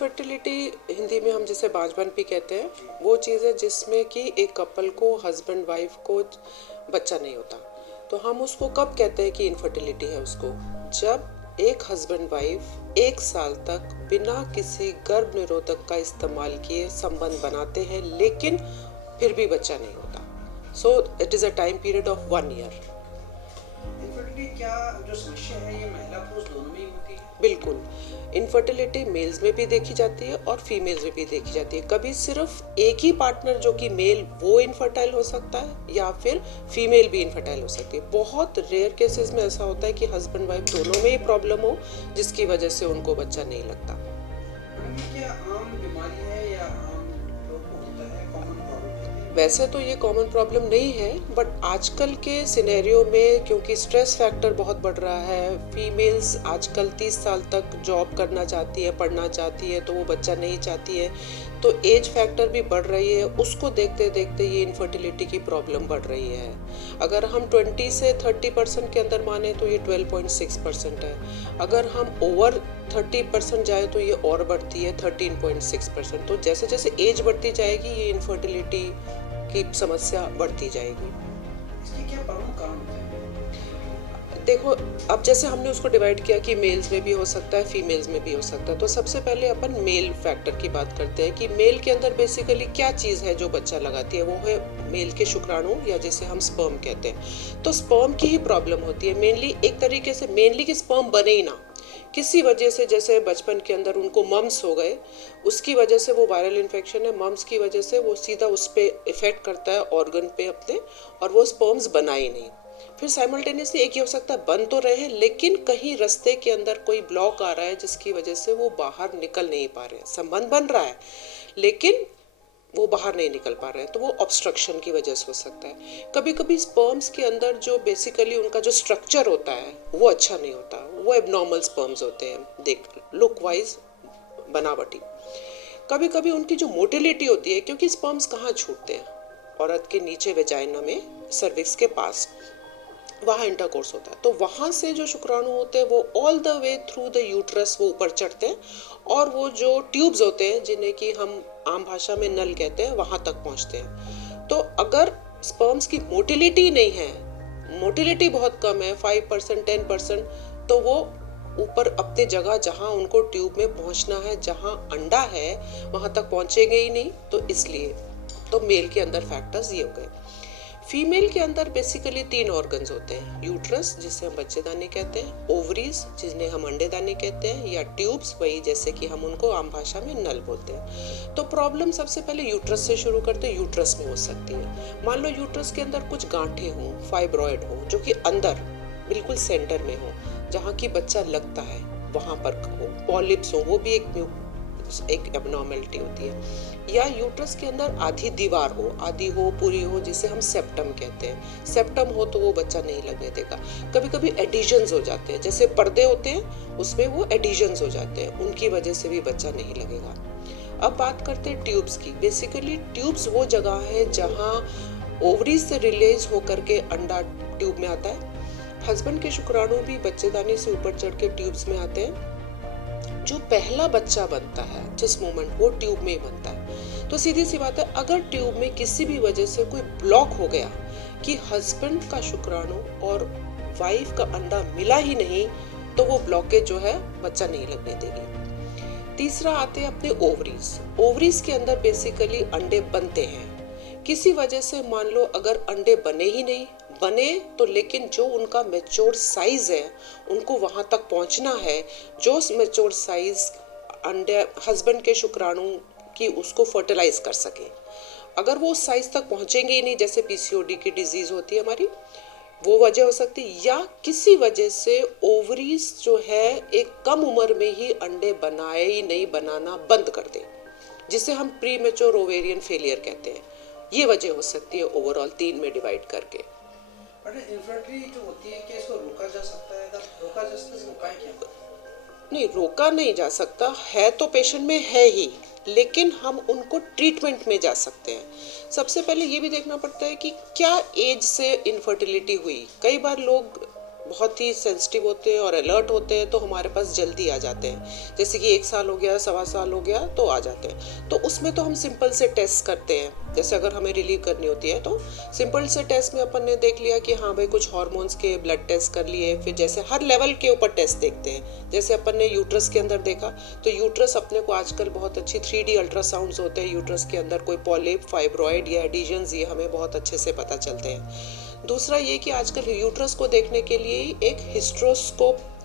Infertility Hindi में हम जिसे बांझपन भी कहते हैं, वो चीज़ है जिसमें कि एक कपल को, हस्बैंड वाइफ को बच्चा नहीं होता। तो हम उसको कब कहते हैं कि इनफर्टिलिटी है उसको, जब एक हस्बैंड वाइफ 1 साल तक बिना किसी गर्भ निरोधक का इस्तेमाल किए संबंध बनाते हैं लेकिन फिर भी बच्चा नहीं होता। So it is a time period of 1 year. Infertility क्या जो समस्या है ये महिला पुरुष दोनों में ही होती है? बिल्कुल, इनफर्टिलिटी मेल्स में भी देखी जाती है और फीमेल्स में भी देखी जाती है। कभी सिर्फ एक ही पार्टनर जो कि मेल वो इनफर्टाइल हो सकता है या फिर फीमेल भी इनफर्टाइल हो सकती है। बहुत रेयर केसेस में ऐसा होता है कि हस्बैंड वाइफ दोनों में ही प्रॉब्लम हो जिसकी वजह से उनको बच्चा नहीं लगता। क्या आम बीमारी है या आम लोग को होता है, कॉमन प्रॉब्लम है? वैसे तो ये कॉमन प्रॉब्लम नहीं है, बट आजकल के सिनेरियो में क्योंकि स्ट्रेस फैक्टर बहुत बढ़ रहा है, फीमेल्स आजकल 30 साल तक जॉब करना चाहती है, पढ़ना चाहती है, तो वो बच्चा नहीं चाहती है, तो एज फैक्टर भी बढ़ रही है। उसको देखते देखते ये इनफर्टिलिटी की प्रॉब्लम बढ़ रही है। अगर हम 20 से 30% के अंदर माने तो ये 12.6% है। अगर हम ओवर 30% जाए तो ये और बढ़ती है 13.6%। तो जैसे जैसे एज बढ़ती जाएगी ये इनफर्टिलिटी की समस्या बढ़ती जाएगी। इसके क्या प्रमुख कारण होते हैं? देखो, अब जैसे हमने उसको डिवाइड किया कि मेल्स में भी हो सकता है, फीमेल्स में भी हो सकता है, तो सबसे पहले अपन मेल फैक्टर की बात करते हैं कि मेल के अंदर बेसिकली क्या चीज़ है जो बच्चा लगाती है। वो है मेल के शुक्राणु या जिसे हम स्पर्म कहते हैं। तो स्पर्म की ही प्रॉब्लम होती है मेनली, एक तरीके से मेनली कि स्पर्म बने ही ना किसी वजह से। जैसे बचपन के अंदर उनको मम्स हो गए, उसकी वजह से वो वायरल इन्फेक्शन है, मम्स की वजह से वो सीधा उस पर इफेक्ट करता है ऑर्गन पे अपने, और वो स्पर्म्स बना ही नहीं। फिर साइमल्टेनियसली एक ही हो सकता है, बन तो रहे लेकिन कहीं रास्ते के अंदर कोई ब्लॉक आ रहा है जिसकी वजह से वो बाहर निकल नहीं पा रहे हैं। संबंध बन रहा है लेकिन वो बाहर नहीं निकल पा रहे हैं, तो वो ऑब्स्ट्रक्शन की वजह से हो सकता है। कभी कभी स्पर्म्स के अंदर जो बेसिकली उनका जो स्ट्रक्चर होता है वो अच्छा नहीं होता, वो एबनॉर्मल स्पर्म्स होते हैं, देख लुक वाइज बनावटी। कभी कभी उनकी जो मोटिलिटी होती है, क्योंकि स्पर्म्स कहाँ छूटते हैं, औरत के नीचे वेजाइना में, सर्विक्स के पास, वहाँ इंटरकोर्स होता है, तो वहाँ से जो शुक्राणु होते हैं वो all the way through the uterus वो ऊपर चढ़ते हैं, और वो जो ट्यूब्स होते हैं जिन्हें कि हम आम भाषा में नल कहते हैं, वहाँ तक पहुँचते हैं। तो अगर स्पर्म्स की मोटिलिटी नहीं है, मोटिलिटी बहुत कम है, 5% 10%, तो वो ऊपर अपने जगह जहाँ उनको ट्यूब में पहुँचना है, जहाँ अंडा है, वहाँ तक पहुँचेंगे ही नहीं। तो इसलिए तो मेल के अंदर फैक्टर्स ये हो गए। फीमेल के अंदर बेसिकली 3 ऑर्गन्स होते हैं, यूट्रस जिसे हम बच्चेदानी कहते हैं, ओवरीज जिन्हें हम अंडेदानी कहते हैं, या ट्यूब्स, वही जैसे कि हम उनको आम भाषा में नल बोलते हैं। तो प्रॉब्लम सबसे पहले यूट्रस से शुरू करते हैं। यूट्रस में हो सकती है, मान लो यूट्रस के अंदर कुछ गांठें हों, फाइब्रॉइड हो, जो कि अंदर बिल्कुल सेंटर में हो, जहाँ की बच्चा लगता है वहाँ पर हो, पॉलिप्स हो, वो भी एक एबनॉर्मेलिटी होती है। या यूट्रस के अंदर आधी दीवार हो, आधी हो, पूरी हो, जिसे हम सेप्टम कहते हैं। सेप्टम हो तो वो बच्चा नहीं लगने देगा। कभी कभी एडिशंस हो जाते हैं, जैसे पर्दे होते हैं उसमें वो एडिशंस हो जाते हैं, उनकी वजह से भी बच्चा नहीं लगेगा। अब बात करते हैं ट्यूब्स की। बेसिकली ट्यूब्स वो जगह है जहाँ ओवरीज से रिलीज होकर के अंडा ट्यूब में आता है। हस्बैंड के शुक्राणु भी बच्चेदानी से ऊपर चढ़ के ट्यूब्स में आते हैं। जो पहला बच्चा बनता है जिस मोमेंट, वो ट्यूब में ही बनता है। तो सीधी सी बात है, अगर ट्यूब में किसी भी वजह से कोई ब्लॉक हो गया कि हस्बैंड का शुक्राणु और वाइफ का अंडा मिला ही नहीं, तो वो ब्लॉकेज जो है बच्चा नहीं लगने देगी। तीसरा आते हैं अपने ओवरीज। ओवरीज के अंदर बेसिकली अंडे बनते हैं, किसी वजह से मान लो अगर अंडे बने ही नहीं, बने तो लेकिन जो उनका मैच्योर साइज है उनको वहां तक पहुंचना है, जो मैच्योर साइज अंडे हस्बैंड के शुक्राणु की उसको फर्टिलाइज कर सके। अगर वो उस साइज तक पहुंचेंगे ही नहीं, जैसे पीसीओडी की डिजीज होती है हमारी, वो वजह हो सकती है। या किसी वजह से ओवरीज जो है एक कम उम्र में ही अंडे बनाए ही नहीं, बनाना बंद कर दे, जिसे हम प्री मैच्योर ओवेरियन फेलियर कहते हैं। ये वजह हो सकती है ओवरऑल 3 में डिवाइड करके। बट इनफर्टिलिटी जो होती है, क्या इसको रोका जा सकता है? अगर रोका जा सकता है तो उपाय क्या? नहीं, रोका नहीं जा सकता है, तो पेशेंट में है ही, लेकिन हम उनको ट्रीटमेंट में जा सकते हैं। सबसे पहले ये भी देखना पड़ता है कि क्या एज से इनफर्टिलिटी हुई। कई बार लोग बहुत ही सेंसिटिव होते हैं और अलर्ट होते हैं तो हमारे पास जल्दी आ जाते हैं। जैसे कि 1 साल हो गया, 1.25 साल हो गया तो आ जाते हैं। तो उसमें तो हम सिंपल से टेस्ट करते हैं, जैसे अगर हमें रिलीव करनी होती है तो सिंपल से टेस्ट में अपन ने देख लिया कि हाँ भाई कुछ हार्मोन्स के ब्लड टेस्ट कर लिए। फिर जैसे हर लेवल के ऊपर टेस्ट देखते हैं, जैसे अपन ने यूट्रस के अंदर देखा तो यूट्रस अपने को आजकल बहुत अच्छी 3D अल्ट्रासाउंड्स होते हैं, यूट्रस के अंदर कोई पॉलिप, फाइब्रॉइड या एडिशंस, ये हमें बहुत अच्छे से पता चलते हैं। दूसरा ये कि आजकल यूट्रस को देखने के लिए एक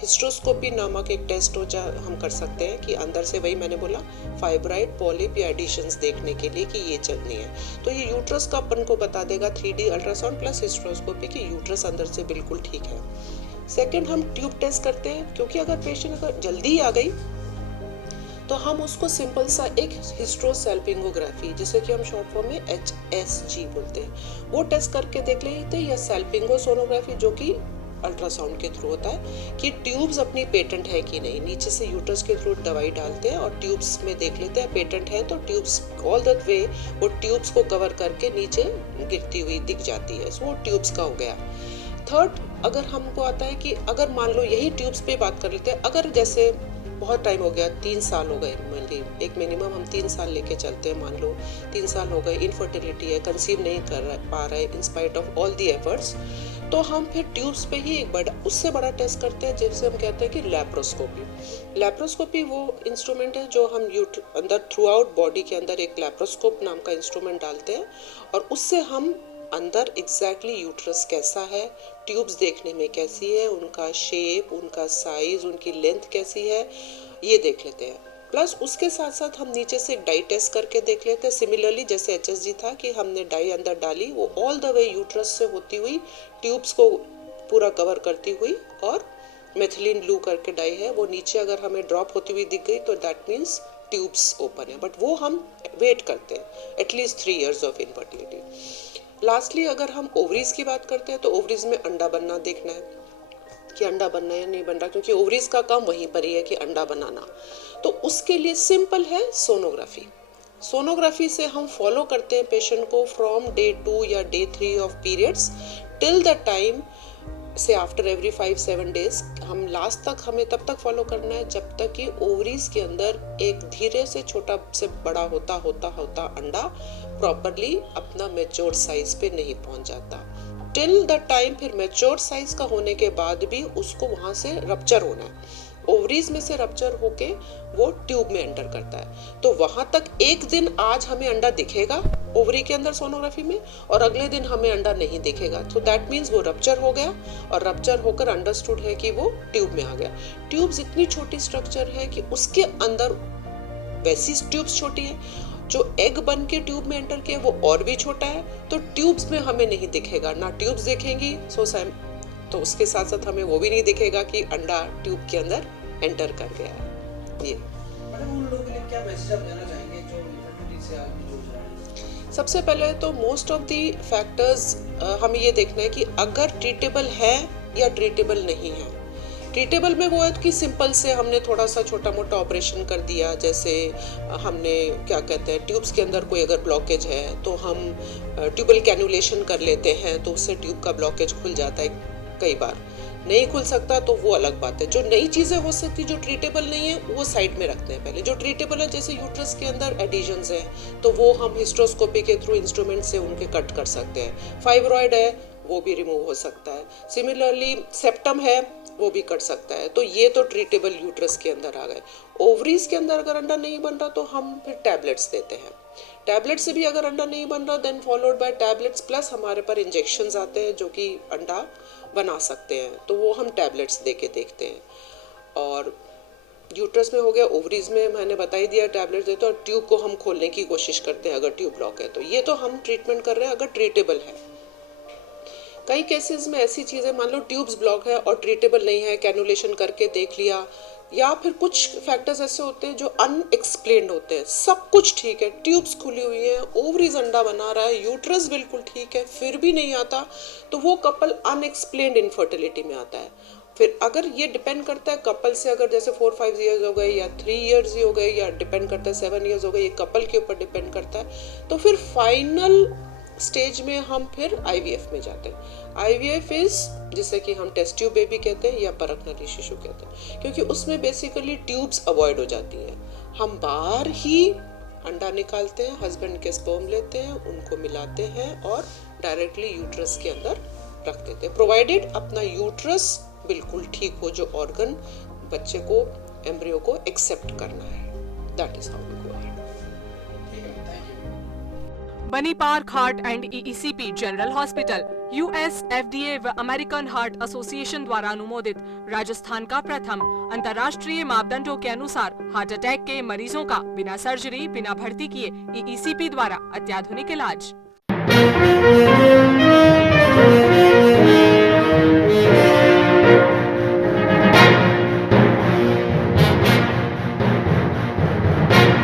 हिस्ट्रोस्कोपी नामक एक टेस्ट हो जा हम कर सकते हैं कि अंदर से, वही मैंने बोला, फाइब्राइड, पॉलिप या एडिशंस देखने के लिए कि ये चलनी है। तो ये यूट्रस का अपन को बता देगा 3D अल्ट्रासाउंड प्लस हिस्ट्रोस्कोपी कि यूट्रस अंदर से बिल्कुल ठीक है। सेकंड, हम ट्यूब टेस्ट करते हैं, क्योंकि अगर पेशेंट अगर जल्दी आ गई तो हम उसको सिंपल सा एक हिस्ट्रोसैल्पिंगोग्राफी, जिसे कि हम शॉर्ट फॉर्म में HSG बोलते हैं, वो टेस्ट करके देख लेते हैं, या सैल्पिंगो सोनोग्राफी जो कि अल्ट्रासाउंड के थ्रू होता है कि ट्यूब्स अपनी पेटेंट है कि नहीं। नीचे से यूट्रस के थ्रू दवाई डालते हैं और ट्यूब्स में देख लेते हैं पेटेंट है तो ट्यूब्स ऑल द वे वो ट्यूब्स को कवर करके नीचे गिरती हुई दिख जाती है, सो वो ट्यूब्स का हो गया। थर्ड, अगर हमको आता है कि अगर मान लो यही ट्यूब्स पे बात कर लेते हैं, अगर जैसे बहुत टाइम हो गया, 3 साल हो गए, मान ली एक मिनिमम हम 3 साल लेके चलते हैं, मान लो 3 साल हो गए, इनफर्टिलिटी है, कंसीव नहीं कर पा रहे in spite of all the efforts, तो हम फिर ट्यूब्स पे ही एक बड़ा, उससे बड़ा टेस्ट करते हैं जिसे हम कहते हैं कि लैप्रोस्कोपी। लैप्रोस्कोपी वो इंस्ट्रूमेंट है जो हम अंदर थ्रू आउट बॉडी के अंदर एक लैप्रोस्कोप नाम का इंस्ट्रूमेंट डालते हैं और उससे हम अंदर एग्जैक्टली यूट्रस कैसा है, ट्यूब्स देखने में कैसी है, उनका शेप, उनका साइज, उनकी लेंथ कैसी है, ये देख लेते हैं। प्लस उसके साथ साथ हम नीचे से एक डाई टेस्ट करके देख लेते हैं, सिमिलरली जैसे HSG था कि हमने डाई अंदर डाली, वो ऑल द वे यूट्रस से होती हुई ट्यूब्स को पूरा कवर करती हुई, और मेथिलीन ब्लू करके डाई है, वो नीचे अगर हमें ड्रॉप होती हुई दिख गई तो दैट मीन्स ट्यूब्स ओपन है, बट वो हम वेट करते हैं at least 3 years of infertility. Lastly अगर हम ओवरीज की बात करते हैं तो ओवरीज में अंडा बनना देखना है कि अंडा बनना है या नहीं बन रहा, क्योंकि ओवरीज का काम वहीं पर ही है कि अंडा बनाना। तो उसके लिए सिंपल है सोनोग्राफी। सोनोग्राफी से हम फॉलो करते हैं पेशेंट को फ्रॉम डे 2 या day 3 of periods till the time से आफ्टर एवरी 5-7 days। हम लास्ट तक हमें तब तक फॉलो करना है जब तक कि ओवरीज के अंदर एक धीरे से छोटा से बड़ा होता होता होता अंडा प्रॉपरली अपना मैच्योर साइज पे नहीं पहुंच जाता। टिल द टाइम फिर मैच्योर साइज का होने के बाद भी उसको वहां से रप्चर होना है, ओवरीज में से रप्चर होके वो ट्यूब में एंटर करता है। तो वहां तक एक दिन आज हमें अंडा दिखेगा ओवरी के अंदर सोनोग्राफी में, और अगले दिन हमें अंडा नहीं दिखेगा, तो दैट मीन्स वो रप्चर हो गया, और रप्चर होकर अंडरस्टूड है कि वो ट्यूब में आ गया। ट्यूब्स इतनी छोटी स्ट्रक्चर है कि उसके अंदर वैसी ट्यूब्स छोटी है, जो एग बन के ट्यूब में एंटर किया वो और भी छोटा है, तो ट्यूब्स में हमें नहीं दिखेगा, ना ट्यूब्स दिखेंगी तो उसके साथ साथ हमें वो भी नहीं दिखेगा कि अंडा ट्यूब के अंदर एंटर कर गया है। ये मैडम उन लोगों के लिए क्या मैसेज आप देना चाहेंगे जो इनफर्टिलिटी से आज भी जूझ रहे हैं? सबसे पहले तो मोस्ट ऑफ दी फैक्टर्स हमें ये देखना है कि अगर ट्रीटेबल है या ट्रीटेबल नहीं है। ट्रीटेबल में वो है कि सिंपल से हमने थोड़ा सा छोटा मोटा ऑपरेशन कर दिया, जैसे हमने क्या कहते हैं ट्यूब्स के अंदर कोई अगर ब्लॉकेज है तो हम ट्यूबल कैनुलेशन कर लेते हैं, तो उससे ट्यूब का ब्लॉकेज खुल जाता है। कई बार नहीं खुल सकता तो वो अलग बात है। जो नई चीजें हो सकती जो ट्रीटेबल नहीं है वो साइड में रखते हैं पहले। जो ट्रीटेबल है जैसे यूट्रस के अंदर एडिशंस हैं तो वो हम हिस्ट्रोस्कोपी के थ्रू इंस्ट्रूमेंट से उनके कट कर सकते हैं। फाइब्रॉइड है वो भी रिमूव हो सकता है। सिमिलरली सेप्टम है वो भी कट सकता है। तो ये तो ट्रीटेबल यूट्रस के अंदर आ गए। ओवरीज के अंदर अगर अंडा नहीं बन रहा तो हम फिर टैबलेट्स देते हैं। टैबलेट से भी अगर अंडा नहीं बन रहा then followed by tablets plus हमारे पर इंजेक्शंस आते हैं जो कि अंडा बना सकते हैं, तो वो हम टैबलेट्स दे के देखते हैं। और यूट्रस में हो गया, ओवरीज में मैंने बता ही दिया टैबलेट्स देते हैं, और ट्यूब को हम खोलने की कोशिश करते हैं अगर ट्यूब ब्लॉक है तो। ये तो हम ट्रीटमेंट कर रहे हैं अगर ट्रीटेबल है। कई केसेस में ऐसी चीजें मान लो ट्यूब्स ब्लॉक है और ट्रीटेबल नहीं है, कैनुलेशन करके देख लिया, या फिर कुछ फैक्टर्स ऐसे होते हैं जो अनएक्सप्लेन्ड होते हैं। सब कुछ ठीक है, ट्यूब्स खुली हुई है, ओवरीज अंडा बना रहा है, यूट्रस बिल्कुल ठीक है, फिर भी नहीं आता, तो वो कपल अनएक्सप्लेन्ड इनफर्टिलिटी में आता है। फिर अगर ये डिपेंड करता है कपल से, अगर जैसे 4-5 years हो गए या 3 years ही हो गए या डिपेंड करता है 7 years हो गए, ये कपल के ऊपर डिपेंड करता है, तो फिर फाइनल स्टेज में हम फिर आईवीएफ में जाते हैं। आईवीएफ इज जिसे कि हम टेस्ट ट्यूब बेबी कहते हैं या परखनली शिशु कहते हैं, क्योंकि उसमें बेसिकली ट्यूब्स अवॉइड हो जाती हैं। हम बाहर ही अंडा निकालते हैं, हस्बैंड के स्पर्म लेते हैं, उनको मिलाते हैं और डायरेक्टली यूट्रस के अंदर रख देते हैं, प्रोवाइडेड अपना यूट्रस बिल्कुल ठीक हो, जो ऑर्गन बच्चे को, एम्ब्रियो को एक्सेप्ट करना है। That is how we go ahead. ठीक है, thank you. Bani Park heart and EECP general hospital US FDA व अमेरिकन हार्ट एसोसिएशन द्वारा अनुमोदित राजस्थान का प्रथम अंतर्राष्ट्रीय मापदंडों के अनुसार हार्ट अटैक के मरीजों का बिना सर्जरी, बिना भर्ती किए ईईसीपी द्वारा अत्याधुनिक इलाज।